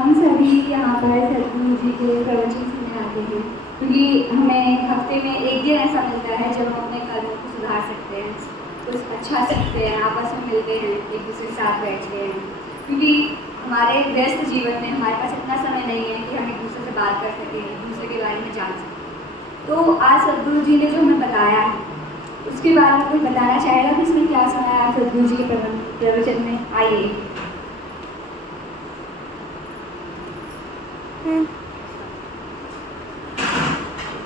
हम सभी यहाँ पर सदगुरु जी के प्रवचन सुनने आते हैं क्योंकि हमें हफ्ते में एक दिन ऐसा मिलता है जब हम अपने कर्मों को सुधार सकते हैं, कुछ अच्छा सीखते हैं, आपस में मिलते हैं, एक दूसरे के साथ बैठते हैं। क्योंकि हमारे व्यस्त जीवन में हमारे पास इतना समय नहीं है कि हम एक दूसरे से बात कर सकें, एक दूसरे के बारे में जान सकें। तो आज सदगुरु जी ने जो हमें बताया है उसके बारे में कोई बताना चाहेगा कि इसमें क्या सुना है सदगुरु जी के प्रवचन में? आइए।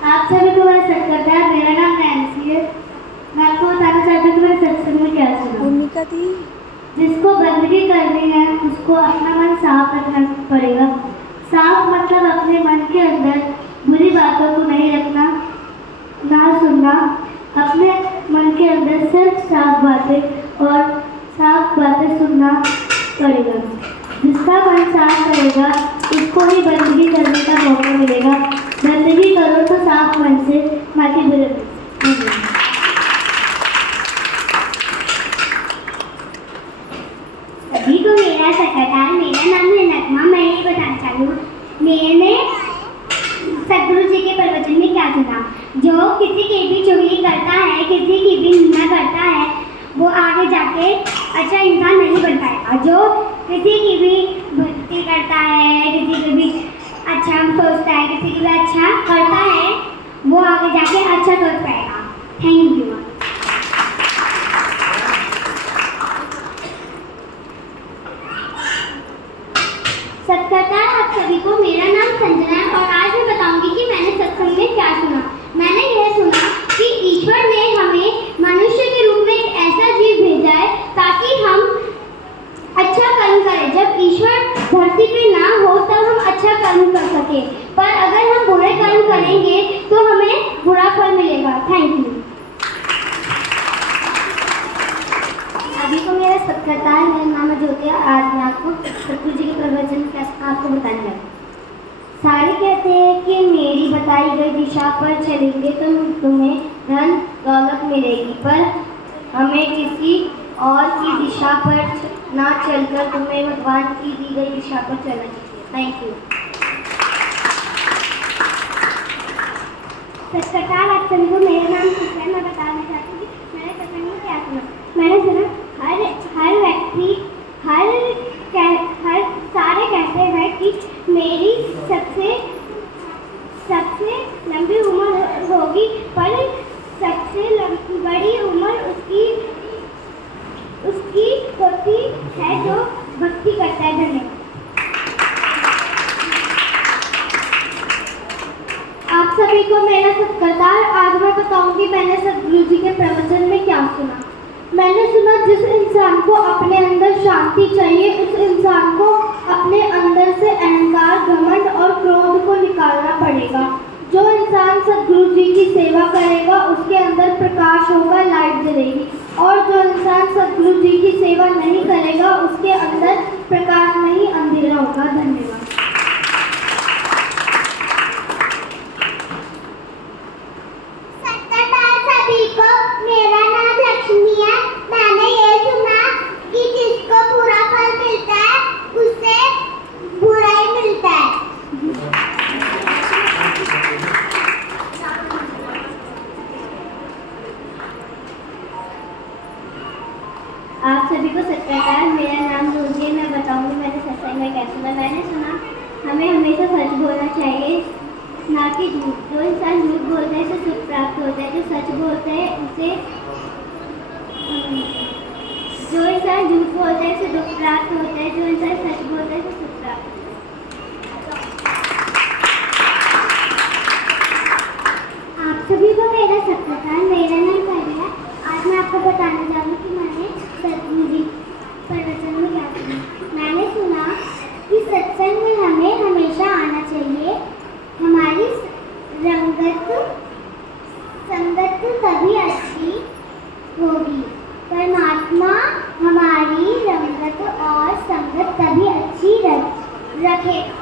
आप सभी को मेरा सत्कार। मेरा नाम नैन्सी है। मैं आपको बताना चाहती हूँ कि मेरे सत्संग में क्या सुना। भूमिका दी। जिसको बंदगी करनी है उसको अपना मन साफ रखना पड़ेगा। साफ मतलब अपने मन के अंदर बुरी बातों को नहीं रखना, ना सुनना। अपने मन के अंदर सिर्फ साफ बातें और साफ बातें सुनना पड़ेगा। जिसका मन साफ रहेगा उसको ही बंदगी करने का मौका मिलेगा। बंदगी करो तो साफ मन से, बाकी बुरे मन से। सभी को मेरा सत्कार। मेरा नाम है नगमा। मैं ये बताना चाहती हूँ मैंने सदगुरु जी के प्रवचन में क्या सुना। जो किसी की भी चुगली करता है, किसी की भी निंदा करता है, वो आगे जाके अच्छा इंसान नहीं बन पाएगा। जो किसी की भी भक्ति करता है, किसी की भी अच्छा सोचता है, किसी की भी अच्छा करता है, वो आगे जाके अच्छा सोच पाएगा। Thank you. सत्कार आप सभी को। मेरा नाम संजना है और आज मैं बताऊंगी कि मैंने सत्संग में क्या सुना। मैंने यह सुना कि ईश्वर ने हमें मनुष्य के रूप में एक ऐसा जीव भेजा है ताकि हम अच्छा कर्म करें। जब ईश्वर धरती पे ना हो तब हम अच्छा कर्म कर सके, पर अगर हम बुरे कर्म करेंगे तो हमें बुरा फल मिलेगा। Thank you. अभी को मेरा सत्कार। मेरा नाम है ज्योति। आज मैं आपको सतगुरु जी के प्रवचन आपको बताने लगा। सारे कहते हैं कि मेरी बताई गई दिशा पर चलेंगे तो तुम्हें धन दौलत मिलेगी, पर हमें किसी और की दिशा पर ना चलकर तुम्हें भगवान की दी गई दिशा पर चलना चाहिए। Thank you. सत्कार आप सभी को। मेरा नाम सुषमा है। मैं बताना चाहती हूँ कि मैंने सत्संग में क्या सुना। मैंने सुना हर व्यक्ति हर सारे कहते हैं कि मेरी सबसे लंबी उम्र होगी, पर सबसे बड़ी उम्र उसकी होती है जो भक्ति करता है। धन्यवाद। आप सभी को मेरा सत्कार। आज मैं बताऊंगी मैंने सदगुरु जी के प्रवचन में क्या सुना। मैंने सुना जिस इंसान को अपने अंदर शांति चाहिए उस इंसान को अपने अंदर से अहंकार, घमंड और क्रोध को निकालना पड़ेगा। जो इंसान सदगुरु जी की सेवा करेगा उसके अंदर प्रकाश होगा, लाइट जलेगी। और जो इंसान सदगुरु जी की सेवा नहीं करेगा उसके अंदर प्रकाश नहीं, अंधेरा होगा। धन्यवाद। सभी को। मेरा नाम लक्ष्मी है। मैंने ये सुना कि जिसको बुरा फल मिलता है उससे बुरा ही मिलता है। आप सभी को सत्कार। मेरा नाम रोजी है। मैं बताऊंगी मैंने सत्संग में क्या सुना। मैंने सुना हमें हमेशा सच बोलना चाहिए, ना कि झूठ। जो इंसान झूठ बोलता है उसे सुख प्राप्त होता है, जो सच बोलता है उसे दुख प्राप्त होता है, जो इंसान सच बोलता है उसे सुख प्राप्त होता है। आप सभी को मेरा सत्कार। मेरा नाम काव्या है। आज मैं आपको बताना चाहूँगी कि मैंने सदगुरु जी प्रवचन में क्या सुना। मैंने सुना कि सत्संग में हमें हमेशा आना चाहिए। हमारी संगत तभी अच्छी होगी। परमात्मा हमारी रंगत और संगत तभी अच्छी रखेगा।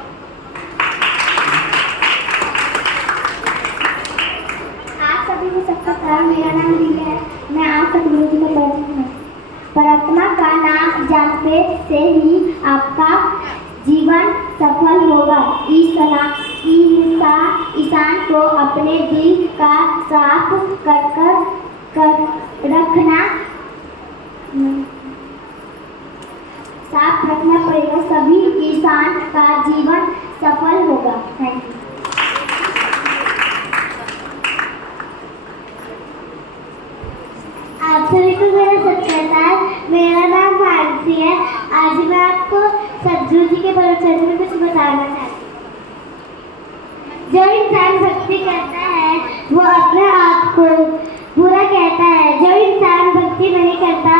आप सभी को सत्कार। मेरा नाम रिया है। मैं आप सदगुरु जी में परमात्मा का नाम जपने से ही आपका जीवन सफल होगा। इंसान को अपने दिल का साफ रखना पड़ेगा, सभी इंसान का जीवन सफल होगा। Thank you. आप सभी को मेरा सत्कार। मेरा नाम भारती है। आज मैं आपको सदगुरु जी के प्रवचन में कुछ बताना चाहती हूँ। जो इंसान भक्ति करता है वो अपने आप को बुरा कहता है, जो इंसान भक्ति नहीं करता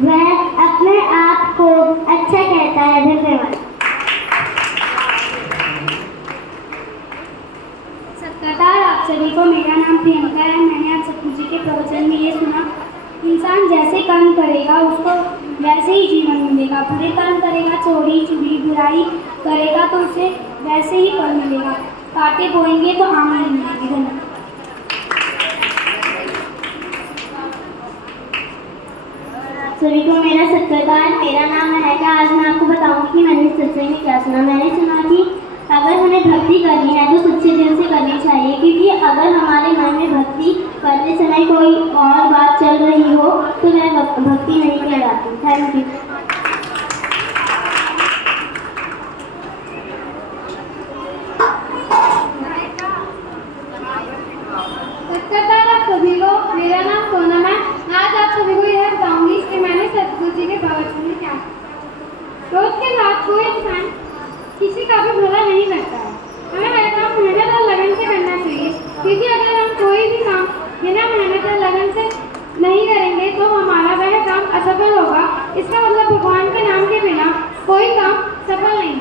वह अपने आप को अच्छा कहता है। धन्यवाद। सत्कार। आप सभी को मेरा नाम प्रियंका है। मैंने आज सदगुरु जी के प्रवचन में ये सुना, इंसान जैसे कर्म करेगा उसको वैसे ही जीवन मिलेगा। बुरे कर्म करेगा, चोरी चुगली बुराई करेगा तो उसे वैसे ही फल मिलेगा। कांटे बोएंगे तो आम नहीं मिलेगी। धन्यवाद। सभी को मेरा सत्कार। मेरा नाम महक है। आज मैं आपको बताऊंगी कि मैंने सत्संग में क्या सुना। मैंने सुना कि अगर हमें भक्ति करनी है तो सच्चे दिल से करनी चाहिए, क्योंकि अगर हमारे मन में भक्ति करते समय कोई और बात चल रही हो तो वह भक्ति नहीं कहलाती। Thank you. सत्कार। आप सभी को मेरा नाम सोनम है। आज आप सभी को यह बताऊंगी कि मैंने सदगुरु जी के प्रवचन में क्या रोज के साथ कोई इंसान किसी का भी भला नहीं करता है। हमें हर काम मेहनत और लगन से करना चाहिए, क्योंकि अगर हम कोई भी काम बिना मेहनत और लगन से नहीं करेंगे तो हमारा वह काम असफल होगा। इसका मतलब भगवान के नाम के बिना कोई काम सफल नहीं है।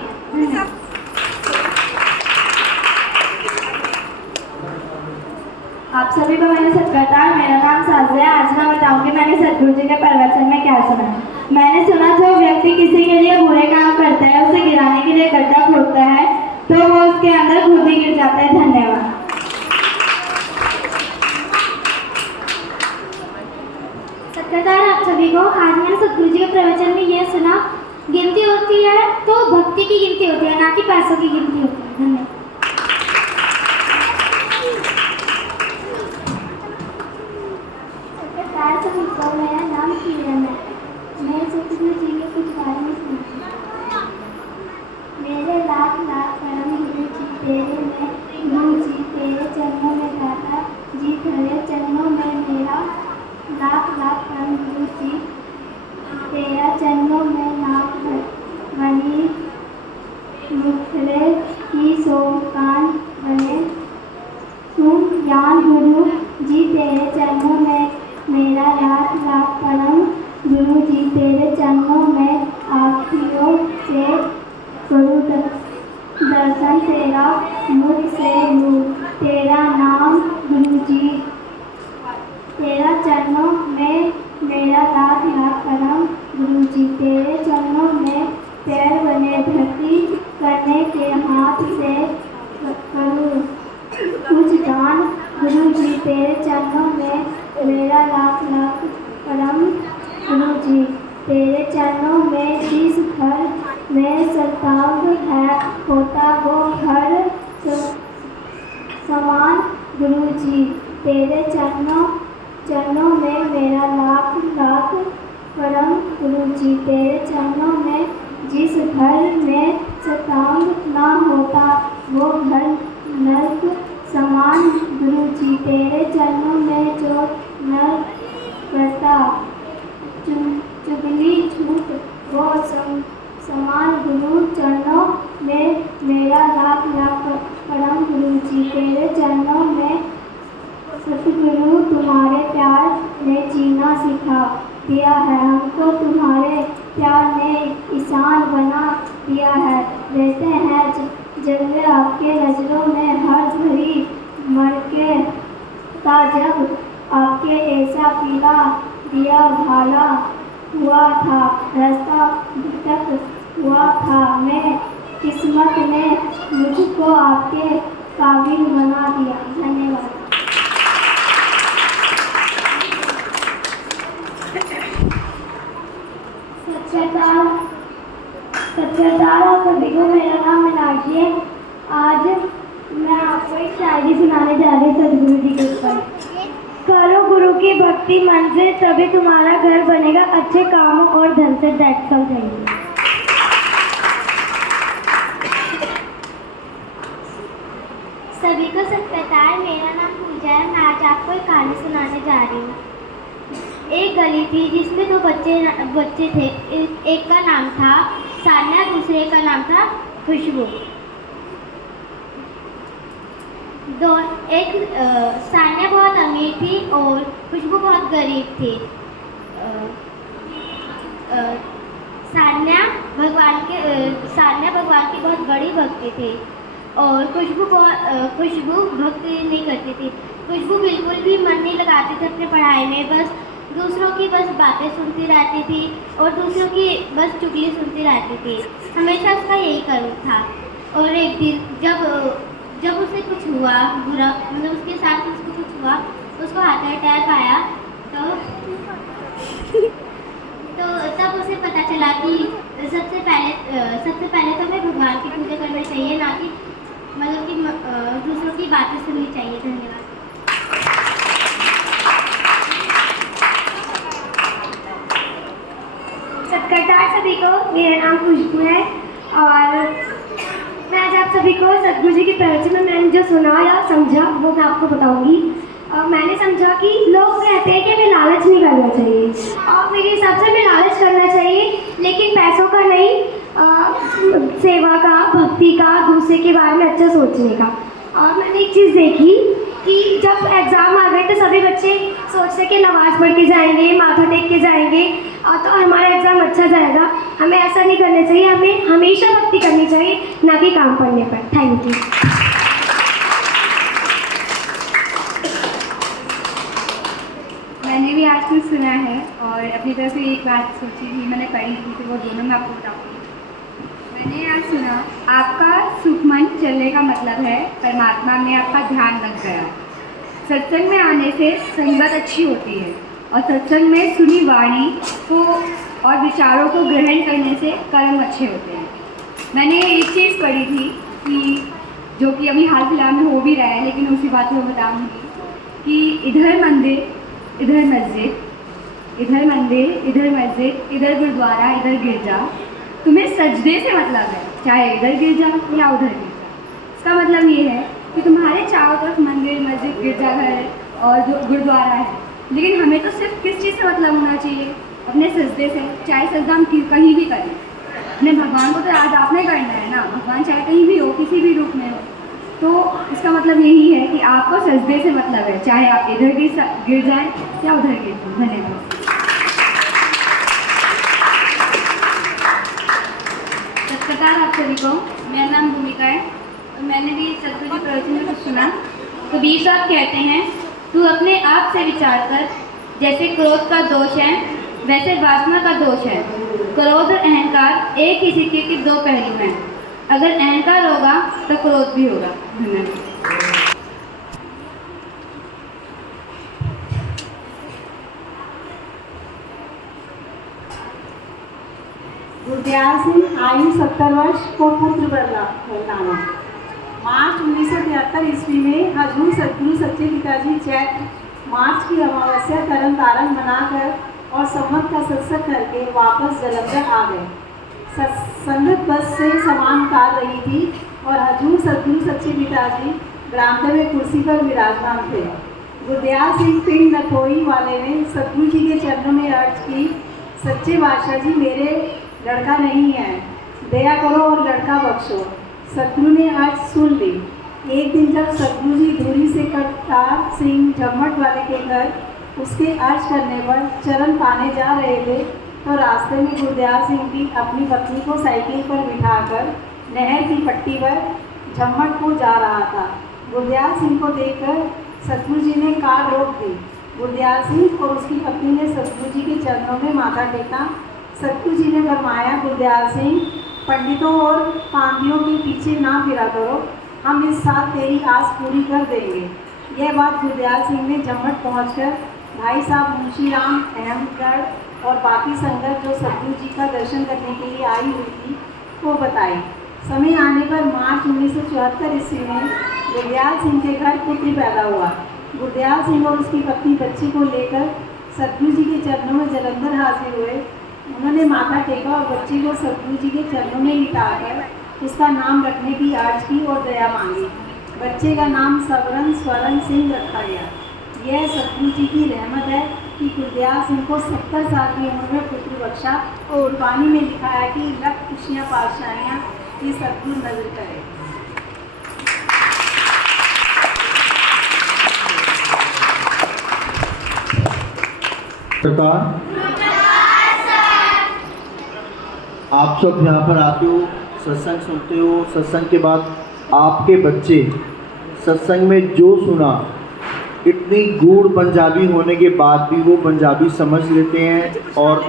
आप सभी को मैंने सत्कार। मेरा नाम साजिया है। आज मैं बताऊंगी मैंने सदगुरु जी के प्रवचन में क्या सुना। मैंने सुना जो व्यक्ति किसी के लिए बुरे काम करता है, उसे गिराने के लिए गड्ढा खोदता है तो वो उसके अंदर खुद ही गिर जाता है। धन्यवाद। सत्कार। आप सभी को आज मैंने सदगुरु जी के प्रवचन में यह सुना, गिनती होती है तो भक्ति की गिनती होती है, ना कि पैसों की गिनती होती है। धन्यवाद। सभी को मेरा नाम किरण है। मैं सदगुरु जी के कुछ बारे में सुनाती हूँ। मेरे लाख लाख परम गुरु जी तेरे में, गुरु जी तेरे चरणों में दाता जी तेरे चरणों में मेरा लाख लाख परम गुरु जी तेरा चरणों में नाक बनी मुखड़े की सोकान बने सुन ज्ञान गुरु जी तेरे चरणों में मेरा लाख लाख परम गुरु जी तेरे चरणों में आँखियों से गुरु दर्शन तेरा मुख से नूर तेरा नाम गुरु जी तेरा चरणों में मेरा लाख लाख परम गुरु जी तेरे चरणों में पैर बने धरती करने के हाथ से करूँ कुछ दान गुरु जी तेरे चरणों में मेरा लाख लाख परम गुरु जी तेरे चरणों में जिस घर में सतांग है होता वो घर समान गुरु जी तेरे चरणों में मेरा लाख लाख परम गुरु जी तेरे चरणों में जिस घर में सतांग ना होता वो घर नर्क समान गुरु जी तेरे चरणों में जो नर्क करता चुगली झूठ वो समान गुरु चरणों में मेरा लाख लाख परम गुरु जी तेरे चरणों में सतगुरु तुम्हारे प्यार ने जीना सिखा दिया है, हमको तुम्हारे प्यार ने इंसान बना दिया है। रहते हैं जलवे आपके नजरों में हर घड़ी मर के था जब आपके ऐसा पीला दिया भाला हुआ था, रास्ता भटक हुआ था। मैं किस्मत ने मुझको आपके काबिल बना दिया। धन्यवाद। सत्कर्तार आप सभी को, मेरा नाम मीनाक्षी है। आज मैं आपको एक शायरी सुनाने जा रही हूँ सदगुरु जी के ऊपर। करो गुरु की भक्ति मन से, तभी तुम्हारा घर बनेगा अच्छे कामों और धन से। That's all, thank you. सभी को सत्कर्तार, मेरा नाम पूजा है। मैं आज आपको एक कहानी सुनाने जा रही हूँ। एक गली थी जिसमें दो बच्चे थे। एक का नाम था सान्या, दूसरे का नाम था खुशबू। सान्या बहुत अमीर थी और खुशबू बहुत गरीब थी। सान्या भगवान की बहुत बड़ी भक्ति थी और खुशबू भक्ति नहीं करती थी। खुशबू बिल्कुल भी मन नहीं लगाती थी अपने पढ़ाई में, बस दूसरों की बातें सुनती रहती थी और दूसरों की बस चुगली सुनती रहती थी। हमेशा उसका यही कर्म था। और एक दिन जब उसे कुछ हुआ बुरा, मतलब उसके साथ उसको कुछ हुआ, उसको हार्ट अटैक आया, तो तब उसे पता चला कि सबसे पहले तो हमें भगवान की पूजा करनी चाहिए, ना कि मतलब कि दूसरों की बातें सुननी चाहिए। धन्यवाद। सत्कर्तार सभी को, मेरा नाम खुशबू है और मैं आज आप सभी को सदगुरु जी के प्रवचन में मैंने जो सुना या समझा वो मैं आपको बताऊंगी। मैंने समझा कि लोग कहते हैं कि हमें लालच नहीं करना चाहिए और मेरे हिसाब से हमें लालच करना चाहिए, लेकिन पैसों का नहीं, सेवा का, भक्ति का, दूसरे के बारे में अच्छा सोचने का। और मैंने एक चीज़ देखी कि जब एग्ज़ाम आ गए तो सभी बच्चे सोचते कि नमाज़ पढ़ के जाएंगे, माथा टेक के जाएंगे तो हमारा एग्ज़ाम अच्छा जाएगा। हमें ऐसा नहीं करना चाहिए, हमें हमेशा भक्ति करनी चाहिए, ना कि काम पढ़ने पर। Thank you. मैंने भी आज कुछ सुना है और अपनी तरफ से एक बात सोची थी, मैंने पढ़ी थी, तो वो दोनों मैं आपको बताऊँगी। मैंने आज सुना, आपका सुखमन चलने का मतलब है परमात्मा में आपका ध्यान लग गया। सत्संग में आने से संगत अच्छी होती है और सत्संग में सुनी वाणी को और विचारों को ग्रहण करने से कर्म अच्छे होते हैं। मैंने एक चीज़ पढ़ी थी कि जो कि अभी हाल फिलहाल में हो भी रहा है, लेकिन उसी बात को बताऊँगी कि इधर मंदिर, इधर मस्जिद, इधर मंदिर, इधर मस्जिद, इधर गुरुद्वारा, इधर गिरजा। तुम्हें सजदे से मतलब है, चाहे इधर गिरजा या उधर गिरजा। इसका मतलब ये है कि तुम्हारे चारों तरफ मंदिर, मस्जिद, गिरजाघर और जो गुरुद्वारा है, लेकिन हमें तो सिर्फ किस चीज़ से मतलब होना चाहिए? अपने सजदे से। चाहे सजदा हम कहीं भी करें, अपने भगवान को तो याद आपने करना है ना। भगवान चाहे कहीं भी हो, किसी भी रूप में हो, तो इसका मतलब यही है कि आपको सजदे से मतलब है, चाहे आप इधर गिर जाएं या उधर गिर जाएं। धन्यवाद। सत्कर्तार आप सभी को, मेरा नाम भूमिका है और मैंने भी सदगुरु जी प्रवचन में कुछ सुना। कबीर साहब कहते हैं, तू अपने आप से विचार कर, जैसे क्रोध का दोष है वैसे वासना का दोष है। क्रोध और अहंकार एक ही सिक्के के दो पहलू हैं। अगर अहंकार होगा तो क्रोध भी होगा। धन्यवाद। गुरदयाल सिंह, आयु 70 वर्ष, को पुत्र बरलाना। मार्च 1973 ईस्वी में हजूर सदगुरु सच्चे पिताजी चैत्र मार्च की अमावस्या तरन तारण मनाकर और संवत का सत्संग करके वापस जलंधर आ गए। संगत बस से सामान उतार रही थी और हजूर सदगुरु सच्चे पिताजी बरामदे में कुर्सी पर विराजमान थे। गुरदयाल सिंह पिंड नथोई वाले ने सदगुरु जी के चरणों में अर्ज की, सच्चे बादशाह जी, मेरे लड़का नहीं है, दया करो और लड़का बख्शो। सदगुरु ने अर्ज सुन ली। एक दिन जब सदगुरु जी दूरी से करतार सिंह झम्मट वाले के घर उसके अर्ज करने पर चरण पाने जा रहे थे तो रास्ते में गुरदयाल सिंह भी अपनी पत्नी को साइकिल पर बिठाकर नहर की पट्टी पर झम्मटपुर जा रहा था। गुरदयाल सिंह को देखकर सदगुरु जी ने कार रोक दी। गुरदयाल सिंह और उसकी पत्नी ने सदगुरु जी के चरणों में माथा टेका। सदगुरु जी ने फरमाया, गुरदयाल सिंह, पंडितों और पांडियों के पीछे ना फिरा करो, हम इस साल तेरी आस पूरी कर देंगे। यह बात गुरदयाल सिंह ने झम्मट पहुंचकर भाई साहब मुंशी राम, अहमदगढ़ और बाकी संगत जो सदगुरु जी का दर्शन करने के लिए आई हुई थी को बताई। समय आने पर मार्च 1974 ईस्वी में गुरदयाल सिंह के घर पुत्र पैदा हुआ। गुरदयाल सिंह और उसकी पत्नी बच्चे को लेकर सतगुरु जी के चरणों में जलंधर हाजिर हुए। उन्होंने माथा टेका और बच्चे को सतगुरु जी के चरणों में लिटाकर उसका नाम रखने की आर्ज की और दया मांगी। बच्चे का नाम सबरन स्वरण सिंह रखा गया। यह सतगुरु जी की रहमत है कि गुरदयाल सिंह को 70 साल की उम्र में पुत्र बख्शा और वाणी में लिखा है कि लख खुशियाँ पातशाहियाँ ये सतगुरु नजर करे। आप सब यहाँ पर आते हो, सत्संग सुनते हो। सत्संग के बाद आपके बच्चे सत्संग में जो सुना, इतनी गूढ़ पंजाबी होने के बाद भी वो पंजाबी समझ लेते हैं और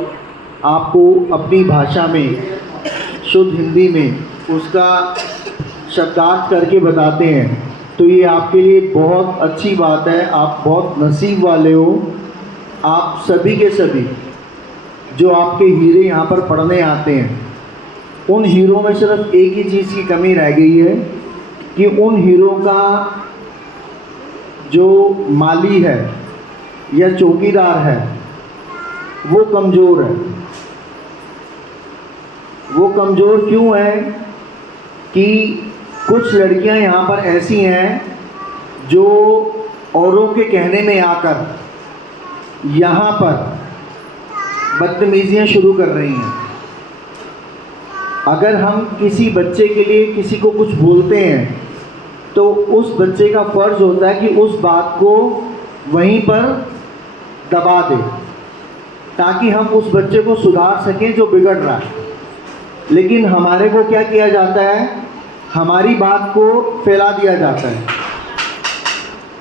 आपको अपनी भाषा में, शुद्ध हिंदी में उसका शब्दार्थ करके बताते हैं। तो ये आपके लिए बहुत अच्छी बात है। आप बहुत नसीब वाले हो। आप सभी के सभी जो आपके हीरे यहाँ पर पढ़ने आते हैं, उन हीरों में सिर्फ एक ही चीज़ की कमी रह गई है कि उन हीरों का जो माली है या चौकीदार है वो कमज़ोर है। वो कमज़ोर क्यों है कि कुछ लड़कियां यहाँ पर ऐसी हैं जो औरों के कहने में आकर यहाँ पर बदतमीजियाँ शुरू कर रही हैं। अगर हम किसी बच्चे के लिए किसी को कुछ बोलते हैं तो उस बच्चे का फ़र्ज़ होता है कि उस बात को वहीं पर दबा दे ताकि हम उस बच्चे को सुधार सकें जो बिगड़ रहा है। लेकिन हमारे को क्या किया जाता है, हमारी बात को फैला दिया जाता है,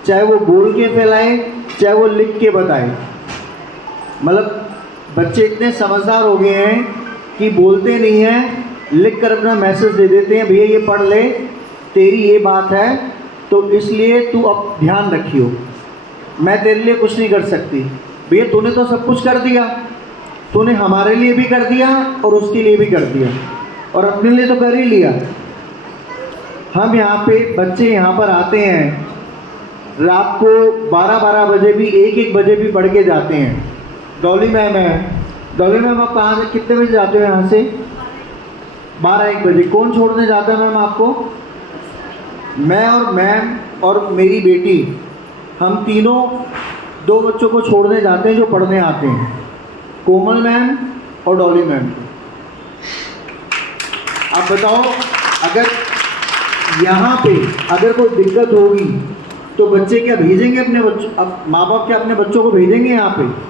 चाहे वो बोल के फैलाए चाहे वो लिख के बताए। मतलब बच्चे इतने समझदार हो गए हैं कि बोलते नहीं हैं, लिख कर अपना मैसेज दे देते हैं, भैया ये पढ़ ले, तेरी ये बात है तो इसलिए तू अब ध्यान रखियो, मैं तेरे लिए कुछ नहीं कर सकती। भैया तूने तो सब कुछ कर दिया, तूने हमारे लिए भी कर दिया और उसके लिए भी कर दिया और अपने लिए तो कर ही लिया। हम यहाँ पे बच्चे यहाँ पर आते हैं, रात को 12-12 बजे भी 1-1 बजे भी पढ़ के जाते हैं। डॉली मैम है, डॉली मैम आप कहाँ से कितने बजे जाते हो यहाँ से? 12-1 बजे। कौन छोड़ने जाता है मैम आपको? मैं और मैम और मेरी बेटी, हम तीनों 2 बच्चों को छोड़ने जाते हैं जो पढ़ने आते हैं, कोमल मैम और डॉली मैम। अब बताओ, अगर यहाँ पे अगर कोई दिक्कत होगी तो बच्चे क्या भेजेंगे अपने बच्चों? अब माँ बाप क्या अपने बच्चों को भेजेंगे यहाँ पे?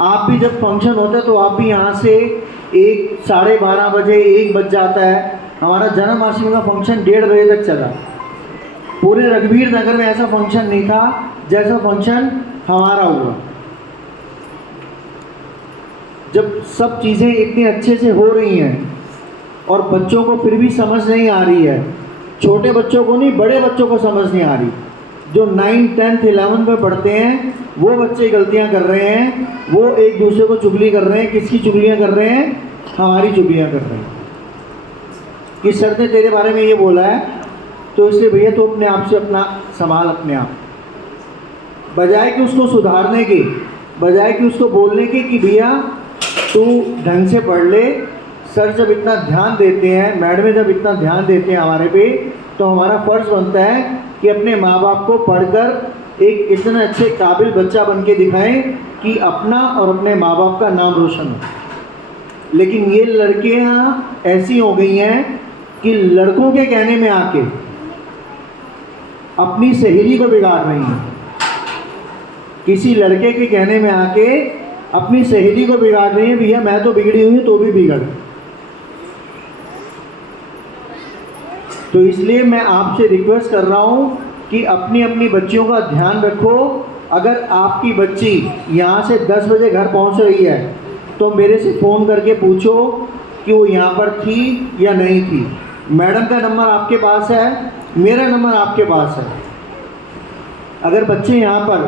आप भी जब फंक्शन होता है तो आप भी यहाँ से 1 साढ़े 12 बजे 1 बज जाता है। हमारा जन्माष्टमी का फंक्शन 1:30 बजे तक चला। पूरे रघुवीर नगर में ऐसा फंक्शन नहीं था जैसा फंक्शन हमारा हुआ। जब सब चीज़ें इतनी अच्छे से हो रही हैं और बच्चों को फिर भी समझ नहीं आ रही है, छोटे बच्चों को नहीं बड़े बच्चों को समझ नहीं आ रही, जो 9, 10, 11 में पढ़ते हैं वो बच्चे गलतियां कर रहे हैं, वो एक दूसरे को चुगली कर रहे हैं। किसकी चुगलियां कर रहे हैं? हमारी चुगलियां कर रहे हैं कि सर ने तेरे बारे में ये बोला है तो इसलिए भैया तो अपने आप से अपना संभाल अपने आप। बजाय कि उसको सुधारने के, बजाय कि उसको बोलने के कि भैया तू ढंग से पढ़ ले, सर जब इतना ध्यान देते हैं, मैडम जब इतना ध्यान देते हैं हमारे पे, तो हमारा फ़र्ज़ बनता है कि अपने माँ बाप को पढ़कर एक इतना अच्छे काबिल बच्चा बन के दिखाएँ कि अपना और अपने माँ बाप का नाम रोशन हो। लेकिन ये लड़कियाँ ऐसी हो गई हैं कि लड़कों के कहने में आके अपनी सहेली को बिगाड़ रही हैं। किसी लड़के के कहने में आके अपनी सहेली को बिगाड़ रही है, भैया मैं तो बिगड़ी हुई हूँ तो भी बिगड़। तो इसलिए मैं आपसे रिक्वेस्ट कर रहा हूँ कि अपनी अपनी बच्चियों का ध्यान रखो। अगर आपकी बच्ची यहाँ से 10 बजे घर पहुँच रही है तो मेरे से फ़ोन करके पूछो कि वो यहाँ पर थी या नहीं थी। मैडम का नंबर आपके पास है, मेरा नंबर आपके पास है। अगर बच्चे यहाँ पर,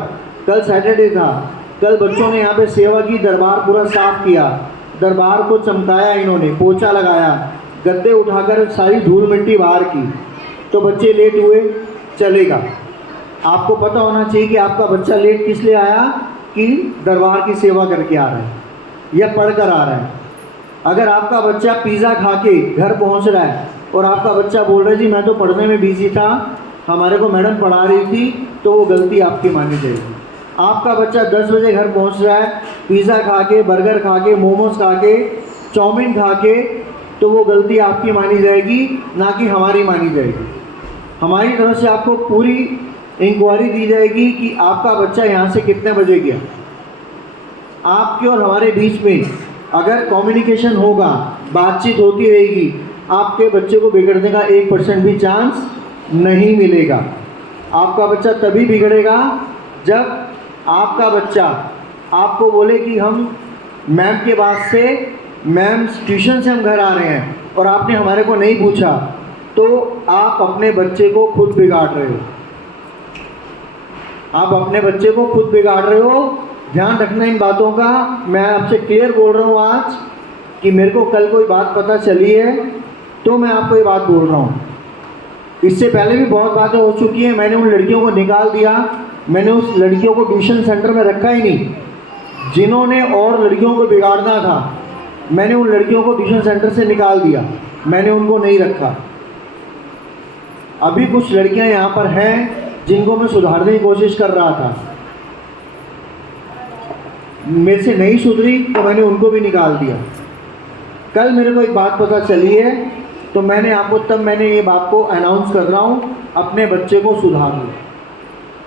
कल सैटरडे था, कल बच्चों ने यहाँ पे सेवा की, दरबार पूरा साफ़ किया, दरबार को चमकाया, इन्होंने पोछा लगाया, गद्दे उठाकर सारी धूल मिट्टी बाहर की, तो बच्चे लेट हुए, चलेगा। आपको पता होना चाहिए कि आपका बच्चा लेट किस लिए आया, कि दरबार की सेवा करके आ रहा है या पढ़ कर आ रहा है। अगर आपका बच्चा पिज़्ज़ा खा के घर पहुंच रहा है और आपका बच्चा बोल रहा है जी मैं तो पढ़ने में बिजी था, हमारे को मैडम पढ़ा रही थी, तो वो गलती आपकी मानी जाएगी। आपका बच्चा 10 बजे घर पहुंच रहा है, पिज़्ज़ा खा के, बर्गर खा के, मोमोज खा के, चाउमीन खा के, तो वो गलती आपकी मानी जाएगी, ना कि हमारी मानी जाएगी। हमारी तरफ से आपको पूरी इंक्वायरी दी जाएगी कि आपका बच्चा यहाँ से कितने बजे गया। आपके और हमारे बीच में अगर कम्युनिकेशन होगा, बातचीत होती रहेगी, आपके बच्चे को बिगड़ने का 1% भी चांस नहीं मिलेगा। आपका बच्चा तभी बिगड़ेगा जब आपका बच्चा आपको बोले कि हम मैम के बाद से, मैम ट्यूशन से हम घर आ रहे हैं और आपने हमारे को नहीं पूछा, तो आप अपने बच्चे को खुद बिगाड़ रहे हो। आप अपने बच्चे को खुद बिगाड़ रहे हो। ध्यान रखना इन बातों का। मैं आपसे क्लियर बोल रहा हूँ आज कि मेरे को कल कोई बात पता चली है तो मैं आपको ये बात बोल रहा हूँ। इससे पहले भी बहुत बातें हो चुकी हैं। मैंने उन लड़कियों को निकाल दिया, मैंने उस लड़कियों को ट्यूशन सेंटर में रखा ही नहीं। जिन्होंने और लड़कियों को बिगाड़ना था, मैंने उन लड़कियों को ट्यूशन सेंटर से निकाल दिया, मैंने उनको नहीं रखा। अभी कुछ लड़कियां यहाँ पर हैं जिनको मैं सुधारने की कोशिश कर रहा था, मेरे से नहीं सुधरी तो मैंने उनको भी निकाल दिया। कल मेरे को एक बात पता चली है तो मैंने आपको, तब मैंने ये बात को अनाउंस कर रहा हूँ, अपने बच्चे को सुधार लो।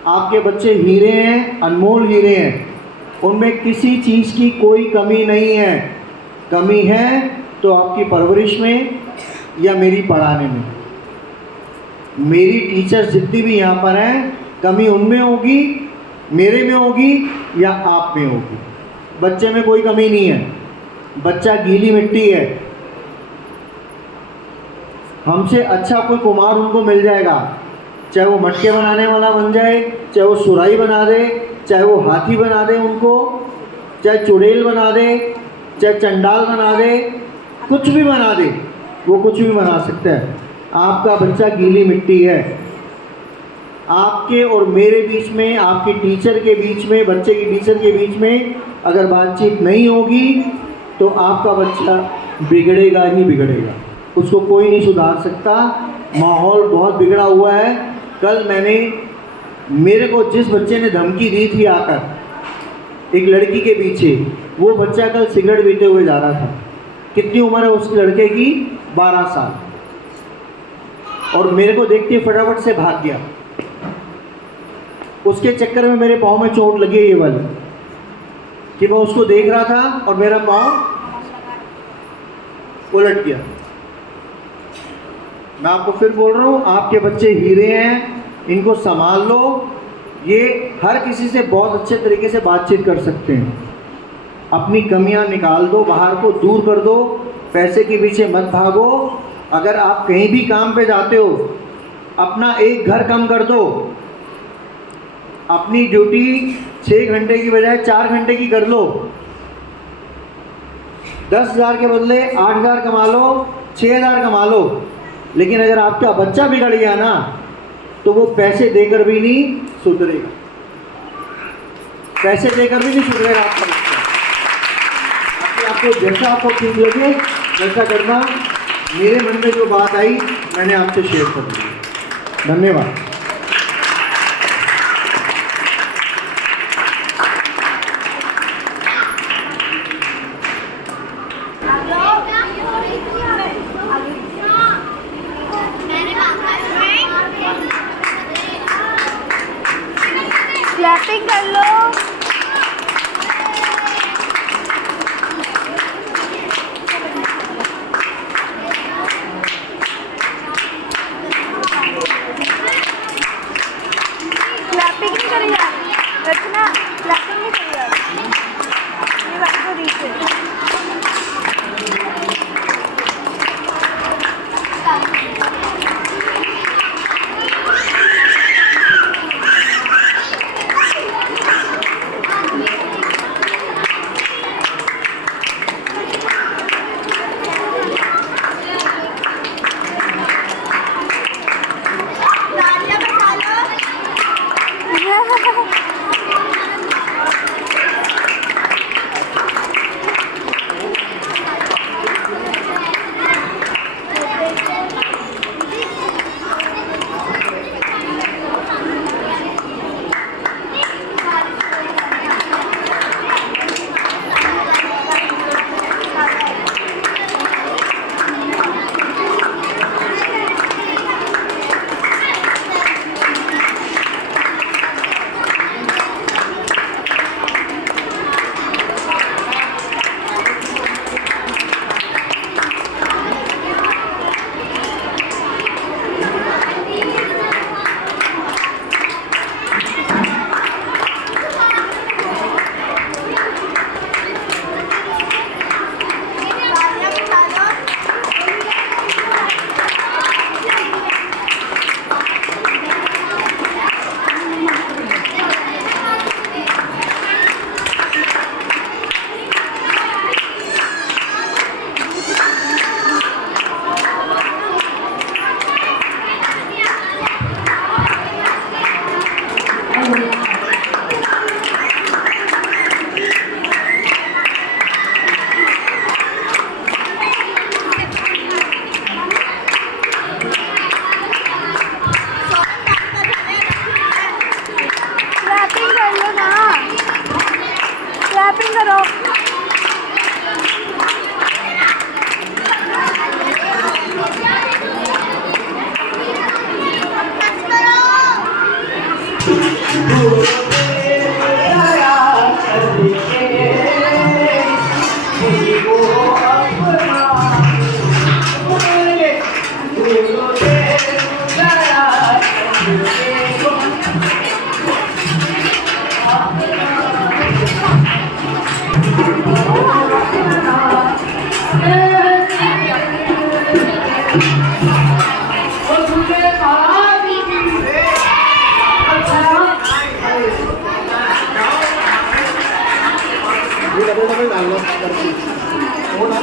आपके बच्चे हीरे हैं, अनमोल हीरे हैं, उनमें किसी चीज़ की कोई कमी नहीं है। कमी है तो आपकी परवरिश में या मेरी पढ़ाने में। मेरी टीचर्स जितनी भी यहाँ पर हैं, कमी उनमें होगी, मेरे में होगी या आप में होगी। बच्चे में कोई कमी नहीं है, बच्चा गीली मिट्टी है। हमसे अच्छा कोई कुम्हार उनको मिल जाएगा, चाहे वो मटके बनाने वाला बन जाए, चाहे वो सुराही बना दे, चाहे वो हाथी बना दे उनको, चाहे चुड़ैल बना दे, चाहे चंडाल बना दे, कुछ भी बना दे, वो कुछ भी बना सकता है। आपका बच्चा गीली मिट्टी है। आपके और मेरे बीच में, आपके टीचर के बीच में, बच्चे के टीचर के बीच में अगर बातचीत नहीं होगी तो आपका बच्चा बिगड़ेगा ही बिगड़ेगा, उसको कोई नहीं सुधार सकता। माहौल बहुत बिगड़ा हुआ है। कल मेरे को जिस बच्चे ने धमकी दी थी आकर एक लड़की के पीछे, वो बच्चा कल सिगरेट पीते हुए जा रहा था। कितनी उम्र है उस लड़के की? 12 साल। और मेरे को देखते फटाफट से भाग गया। उसके चक्कर में मेरे पाँव में चोट लगी ये वाली, कि मैं उसको देख रहा था और मेरा पाँव उलट गया। मैं आपको फिर बोल रहा हूँ, आपके बच्चे हीरे हैं, इनको संभाल लो। ये हर किसी से बहुत अच्छे तरीके से बातचीत कर सकते हैं। अपनी कमियां निकाल दो, बाहर को दूर कर दो, पैसे के पीछे मत भागो। अगर आप कहीं भी काम पे जाते हो, अपना एक घर कम कर दो। अपनी ड्यूटी 6 घंटे की बजाय 4 घंटे की कर लो। 10,000 के बदले 8,000 कमा लो, 6,000 कमा लो। लेकिन अगर आपका बच्चा बिगड़ गया ना, तो वो पैसे देकर भी नहीं सुधरेगा। पैसे देकर भी नहीं सुधरेगा आपका बच्चा। आपको जैसा आपको ठीक लगे वैसा करना। मेरे मन में जो बात आई मैंने आपसे शेयर कर दी। धन्यवाद। क्लैपिंग कर लो। डबल डबल डालना करके वो ना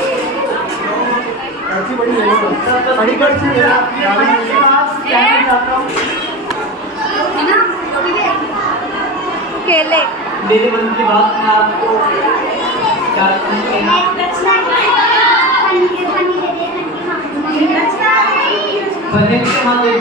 ऐसी बड़ी ले लो अलीगढ़ से मेरा गाड़ी के पास क्या जाता हूँ है ना केले मेरे मन की बात मैं आपको पानी दे दे बने के